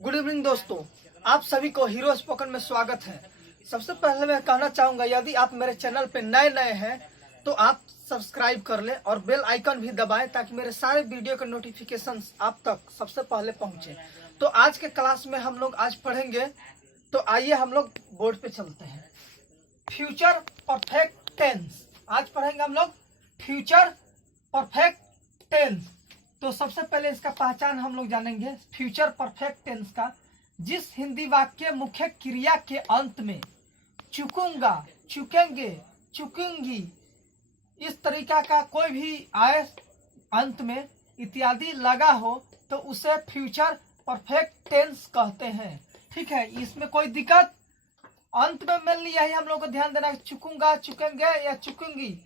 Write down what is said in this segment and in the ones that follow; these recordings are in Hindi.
गुड इवनिंग दोस्तों, आप सभी को हीरो स्पोकन में स्वागत है। सबसे पहले मैं कहना चाहूंगा, यदि आप मेरे चैनल पे नए हैं तो आप सब्सक्राइब कर लें और बेल आइकन भी दबाएं ताकि मेरे सारे वीडियो के नोटिफिकेशंस आप तक सबसे पहले पहुंचे। तो आज के क्लास में हम लोग आज पढ़ेंगे, तो आइए हम लोग बोर्ड पे चलते हैं। फ्यूचर परफेक्ट टेंस आज पढ़ेंगे हम लोग, फ्यूचर परफेक्ट टेंस। तो सबसे पहले इसका पहचान हम लोग जानेंगे फ्यूचर परफेक्ट टेंस का। जिस हिंदी वाक्य मुख्य क्रिया के अंत में चुकूंगा, चुकेंगे, चुकूंगी इस तरीका का कोई भी आए अंत में इत्यादि लगा हो तो उसे फ्यूचर परफेक्ट टेंस कहते हैं। ठीक है, इसमें कोई दिक्कत अंत में मिल लिया है, हम लोग को ध्यान देना है। चुकूंगा, चुकेंगे या चुकूंगी,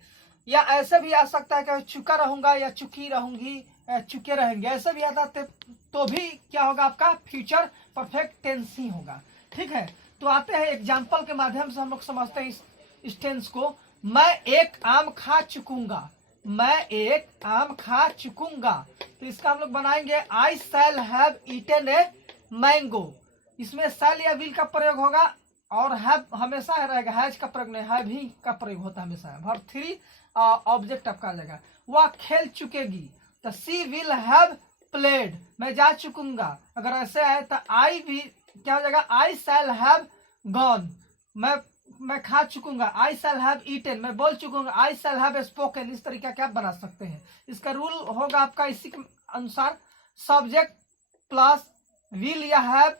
या ऐसे भी आ सकता है कि चुका रहूंगा या चुकी रहूंगी, चुके रहेंगे, ऐसे भी आता तो भी क्या होगा, आपका फ्यूचर परफेक्ट टेंस ही होगा। ठीक है, तो आते हैं एग्जाम्पल के माध्यम से हम लोग समझते हैं इस टेंस को। मैं एक आम खा चुकूंगा, मैं एक आम खा चुकूंगा, तो इसका हम लोग बनाएंगे I shall have eaten a mango. इसमें शैल या विल का प्रयोग होगा और हैव हमेशा रहेगा, हैज का प्रयोग नहीं, हैव ही का प्रयोग होता है हमेशा। वर्ब 3 ऑब्जेक्ट आपका आ जाएगा। वह खेल चुकेगी, तो सी विल हैव प्लेड, मैं जा चुकूंगा। अगर ऐसे आए तो आई भी क्या हो जाएगा, आई शैल हैव गॉन, मैं खा चुकूंगा। आई शैल हैव ईटन, मैं बोल चुकूंगा। आई शैल हैव स्पोकन, इस तरीके का आप बना सकते हैं। इसका रूल होगा आपका इसी के अनुसार, सब्जेक्ट प्लस विल या हैव,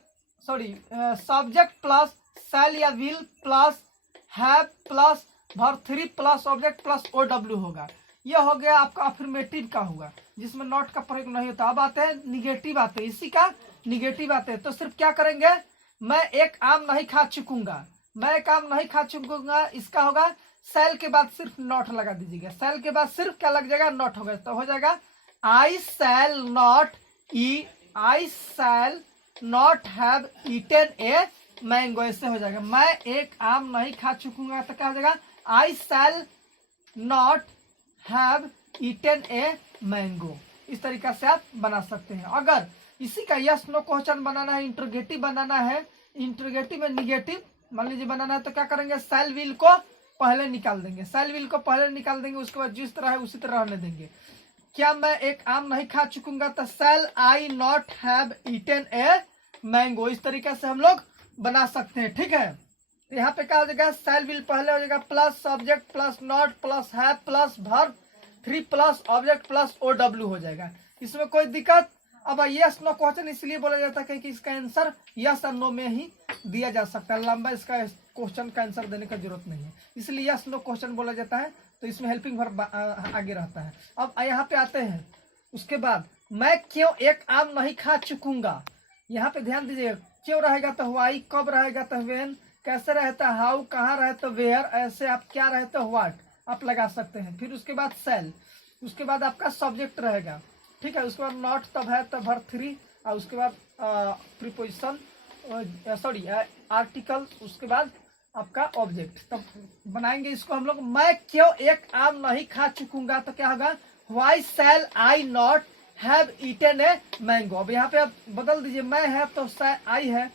सब्जेक्ट प्लस शैल या will plus have plus verb 3 plus object plus OW होगा। यह हो गया आपका अफर्मेटिव का हुआ, जिसमें नॉट का प्रयोग नहीं होता। अब आते हैं निगेटिव, आते हैं इसी का निगेटिव आते हैं। तो सिर्फ क्या करेंगे, मैं एक आम नहीं खा चुकूंगा, मैं एक आम नहीं खा चुकूंगा, इसका होगा शैल के बाद सिर्फ नॉट लगा दीजिएगा। शैल के बाद सिर्फ क्या लग जाएगा, नॉट होगा, तो हो जाएगा आई शैल नॉट ई, I shall not have eaten a mango, ऐसे हो जाएगा। मैं एक आम नहीं खा चुकूंगा, तो क्या हो जाएगा, I shall not have eaten a mango. इस तरीका से आप बना सकते हैं। अगर इसी का यस नो क्वेश्चन बनाना है, इंटरोगेटिव बनाना है, इंटरोगेटिव में निगेटिव मान लीजिए बनाना है, तो क्या करेंगे, शैल विल को पहले निकाल देंगे, शैल विल को पहले निकाल देंगे, उसके बाद जिस तरह है उसी तरह रहने देंगे। क्या मैं एक आम नहीं खा चुकूंगा, तो shall I not have eaten a mango. इस तरीके से हम लोग बना सकते हैं। ठीक है, तो यहाँ पे क्या हो जाएगा, शैल विल पहले हो जाएगा plus subject plus not plus have plus verb 3 plus object plus OW हो जाएगा। इसमें कोई दिक्कत। अब यस नो क्वेश्चन इसलिए बोला जाता है कि इसका आंसर यस और नो में ही दिया जा सकता है, लंबा इसका क्वेश्चन का आंसर देने का जरूरत नहीं है, इसलिए यस नो क्वेश्चन बोला जाता है। तो इसमें हेल्पिंग वर्ब आगे रहता है। अब यहाँ पे आते हैं, उसके बाद मैं क्यों एक आम नहीं खा चुकूंगा, यहाँ पे ध्यान दीजिएगा। क्यों रहेगा तो व्हाई, कब रहेगा तो व्हेन, कैसे रहता है हाउ, कहाँ रहे तो वेयर, ऐसे आप क्या रहे तो व्हाट आप लगा सकते हैं। फिर उसके बाद शैल, उसके बाद आपका सब्जेक्ट रहेगा। ठीक है, उसके बाद नॉट तब है तो वर्ब 3, और उसके बाद प्रीपोजिशन आर्टिकल, उसके बाद आपका ऑब्जेक्ट। तब बनाएंगे इसको हम लोग, मैं क्यों एक आम नहीं खा चुकूंगा, तो क्या होगा, why shall I not have eaten a mango. अब यहाँ पे आप बदल दीजिए, मैं है तो आई है,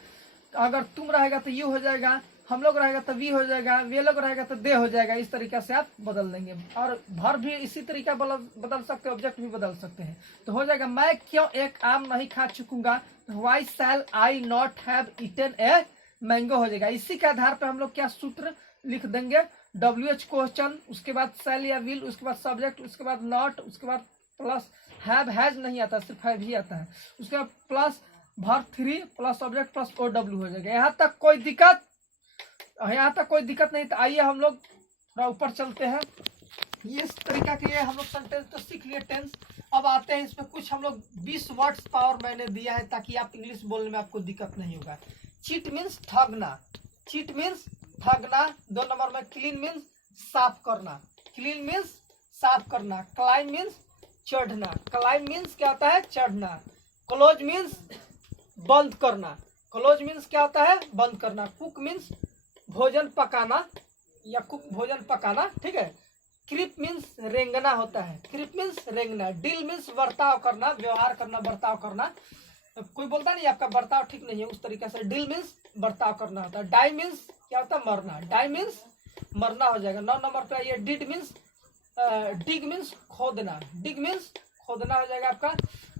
अगर तुम रहेगा तो यू हो जाएगा, हम लोग रहेगा तो वी हो जाएगा, वे लोग रहेगा तो दे हो जाएगा। इस तरीके से आप बदल देंगे, और वर्ब भी इसी तरीका बदल सकते हैं, ऑब्जेक्ट भी बदल सकते हैं। तो हो जाएगा मैं क्यों एक आम नहीं खा चुकूंगा, why shall I not have eaten a mango हो जाएगा। इसी के आधार पर हम लोग क्या सूत्र लिख देंगे, WH क्वेश्चन, उसके बाद शैल या विल, उसके बाद सब्जेक्ट, उसके बाद नॉट, उसके बाद प्लस हैव, हैज नहीं आता, सिर्फ हैव ही आता है, उसके बाद plus verb 3 plus object plus OW हो जाएगा। यहाँ तक कोई दिक्कत, यहाँ तक कोई दिक्कत नहीं। तो आइए हम लोग थोड़ा ऊपर चलते हैं। ये इस तरीका के हम लोग सेंटेंस तो सीख लिए टेंस। अब आते हैं इसमें कुछ हम लोग 20 वर्ड्स पावर मैंने दिया है ताकि आप इंग्लिश बोलने में आपको दिक्कत नहीं होगा। चीट मीन्स ठगना, चीट मीन्स ठगना। 2 नंबर में क्लीन मीन्स साफ करना, क्लीन मीन्स साफ करना। क्लाइम मीन्स चढ़ना, क्लाइम मीन्स क्या होता है, चढ़ना। क्लोज मीन्स बंद करना, क्लोज मीन्स क्या होता है, बंद करना। कुक मीन्स भोजन पकाना या कुक भोजन पकाना। ठीक है, क्रिप मीन्स रेंगना होता है, क्रिप मीन्स रेंगना। डील मीन्स बर्ताव करना, व्यवहार करना, बर्ताव करना। कोई बोलता नहीं आपका बर्ताव ठीक नहीं है, उस तरीके से डिल मीन्स बर्ताव करना होता है। डाई मीन्स क्या होता है, मरना। डाई मीन्स मरना हो जाएगा। 9 नंबर पे आइए, डिड मीन्स डिग मीन्स खोदना। डिग मीन्स खोदना हो जाएगा आपका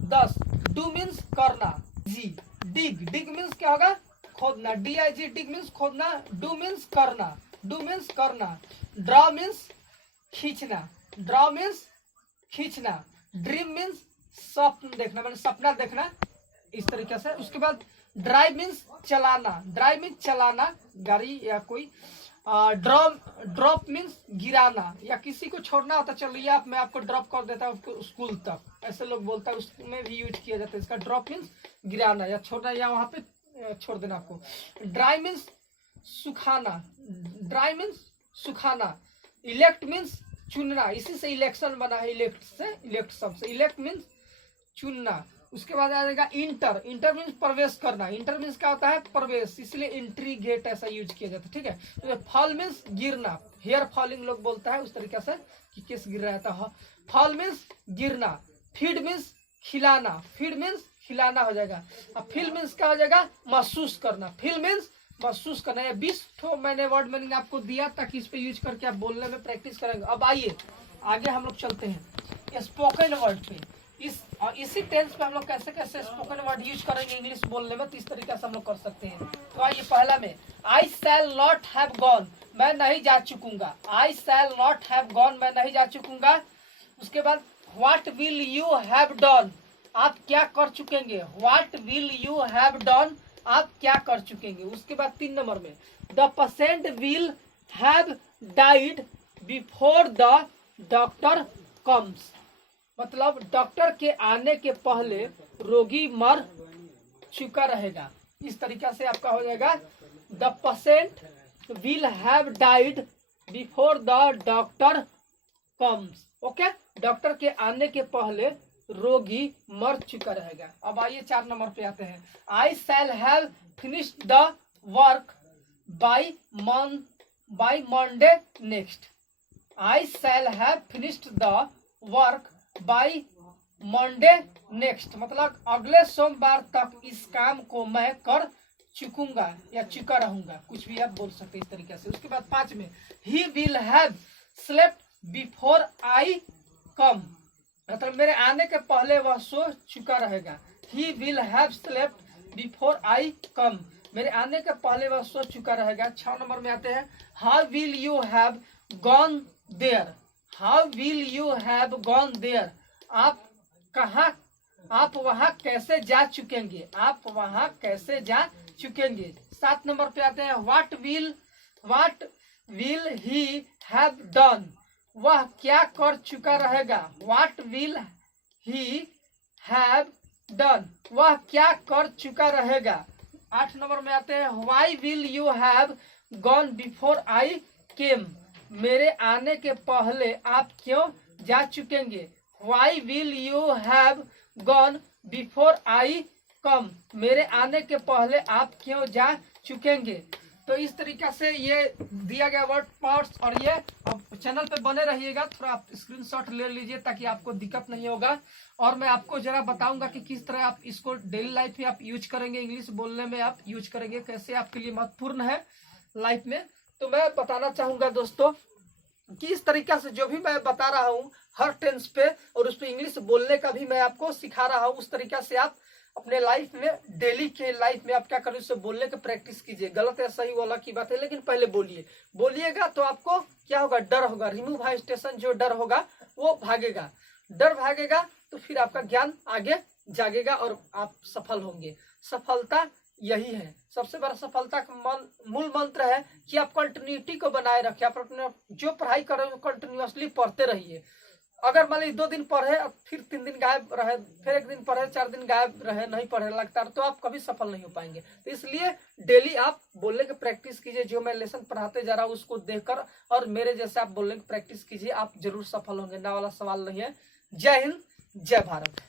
10। डू मीन्स करना। जी डिग, डिग मीन्स क्या होगा, खोदना। DIG डिग मीन्स खोदना। डू मीन्स करना, डू मीन्स करना। ड्रॉ मीन्स खींचना, ड्रॉ मीन्स खींचना। ड्रीम मीन्स स्वप्न देखना, मैंने सपना देखना, इस तरीके से। उसके बाद ड्राइव मीन्स चलाना, ड्राइव मीन्स चलाना गाड़ी या कोई। ड्रॉप मीन्स गिराना, या किसी को छोड़ना होता, चलिए आप मैं आपको ड्रॉप कर देता हूँ स्कूल तक, ऐसे लोग बोलता है, उसमें भी यूज किया जाता है इसका। ड्रॉप मीन्स गिराना या छोड़ना, या वहां पे छोड़ देना आपको। ड्राई मीन्स सुखाना, ड्राई मीन्स सुखाना। इलेक्ट मीन्स चुनना, इसी से इलेक्शन बना है, इलेक्ट से, इलेक्ट शब्द से। इलेक्ट मीन्स चुनना। उसके बाद आ जाएगा इंटर, इंटर मीन्स प्रवेश करना। इंटर मीन्स क्या होता है, प्रवेश, इसलिए एंट्री गेट ऐसा यूज किया जाता है, ठीक है। तो फॉल मीन्स गिरना, हेयर फॉलिंग लोग बोलता है उस तरीके से कि केस गिर रहा था। फॉल मीन्स गिरना। फीड मीन्स खिलाना, फीड मीन्स खिलाना हो जाएगा। अब फील मीन्स क्या हो जाएगा, महसूस करना। फील मीन्स महसूस करना। ये 20 ठो मैंने वर्ड मीनिंग आपको दिया ताकि इस पे यूज करके आप बोलने में प्रैक्टिस करेंगे। अब आइए आगे हम लोग चलते हैं स्पोकन वर्ड पे। इसी टेंस पे हम लोग कैसे कैसे स्पोकन वर्ड यूज करेंगे इंग्लिश बोलने में, तो इस तरीके से हम लोग कर सकते हैं। तो आइए पहला में, I shall not have gone, मैं नहीं जा चुकूंगा। I shall not have gone, मैं नहीं जा चुकूंगा। उसके बाद what will you have done, आप क्या कर चुकेंगे। What will you have done, आप क्या कर चुकेंगे। उसके बाद 3 नंबर में, the patient will have died before the doctor comes, मतलब डॉक्टर के आने के पहले रोगी मर चुका रहेगा। इस तरीके से आपका हो जाएगा, the patient will have died before the doctor comes. Okay, doctor के आने के पहले रोगी मर चुका रहेगा। अब आइए 4 नंबर पे आते हैं, I shall have finished the work by Monday next. I shall have finished the work by Monday next, मतलब अगले सोमवार तक इस काम को मैं कर चुकूंगा या चुका रहूंगा, कुछ भी आप बोल सकते हैं इस तरीके से। उसके बाद 5 में, he will have slept before I come, मतलब मेरे आने के पहले वह सो चुका रहेगा। He will have slept before I come, मेरे आने के पहले वह सो चुका रहेगा। 6 नंबर में आते हैं, how will you have gone there, how will you have gone there, आप कहाँ, आप वहां कैसे जा चुकेंगे, आप वहां कैसे जा चुकेंगे। 7 नंबर पे आते हैं, what will he have done, वह क्या कर चुका रहेगा। What will he have done, वह क्या कर चुका रहेगा। 8 नंबर में आते हैं, why will you have gone before I came, मेरे आने के पहले आप क्यों जा चुकेंगे। Why will you have gone before I come, मेरे आने के पहले आप क्यों जा चुकेंगे। तो इस तरीके से ये दिया गया वर्ड पार्ट्स, और ये अब चैनल पे बने रहिएगा, थोड़ा आप स्क्रीनशॉट ले लीजिए ताकि आपको दिक्कत नहीं होगा। और मैं आपको जरा बताऊंगा कि किस तरह आप इसको डेली लाइफ में आप यूज करेंगे, इंग्लिश बोलने में आप यूज करेंगे, कैसे आपके लिए महत्वपूर्ण है लाइफ में। तो मैं बताना चाहूंगा दोस्तों कि इस तरीके से जो भी मैं बता रहा हूँ हर टेंस पे, और उस पर इंग्लिश बोलने का भी मैं आपको सिखा रहा हूँ, उस तरीके से आप अपने लाइफ में, डेली के लाइफ में आप क्या करें, उससे बोलने की प्रैक्टिस कीजिए। गलत या सही वाला की बात है, लेकिन पहले बोलिएगा तो आपको क्या होगा, डर होगा, रिमूव हाई स्टेशन, जो डर होगा वो भागेगा, डर भागेगा तो फिर आपका ज्ञान आगे जागेगा और आप सफल होंगे। सफलता यही है, सबसे बड़ा सफलता का मूल मंत्र है कि आप कंटिन्यूटी को बनाए रखें। आप अपने जो पढ़ाई कर रहे हो कंटिन्यूअसली पढ़ते रहिए। अगर मान लीजिए 2 दिन पढ़े फिर 3 दिन गायब रहे, फिर 1 दिन पढ़े 4 दिन गायब रहे, नहीं पढ़े लगातार, तो आप कभी सफल नहीं हो पाएंगे। तो इसलिए डेली आप बोलने की प्रैक्टिस कीजिए, जो मैं लेसन पढ़ाते जा रहा हूँ उसको देखकर, और मेरे जैसे आप बोलने की प्रैक्टिस कीजिए, आप जरूर सफल होंगे, ना वाला सवाल नहीं है। जय हिंद, जय भारत।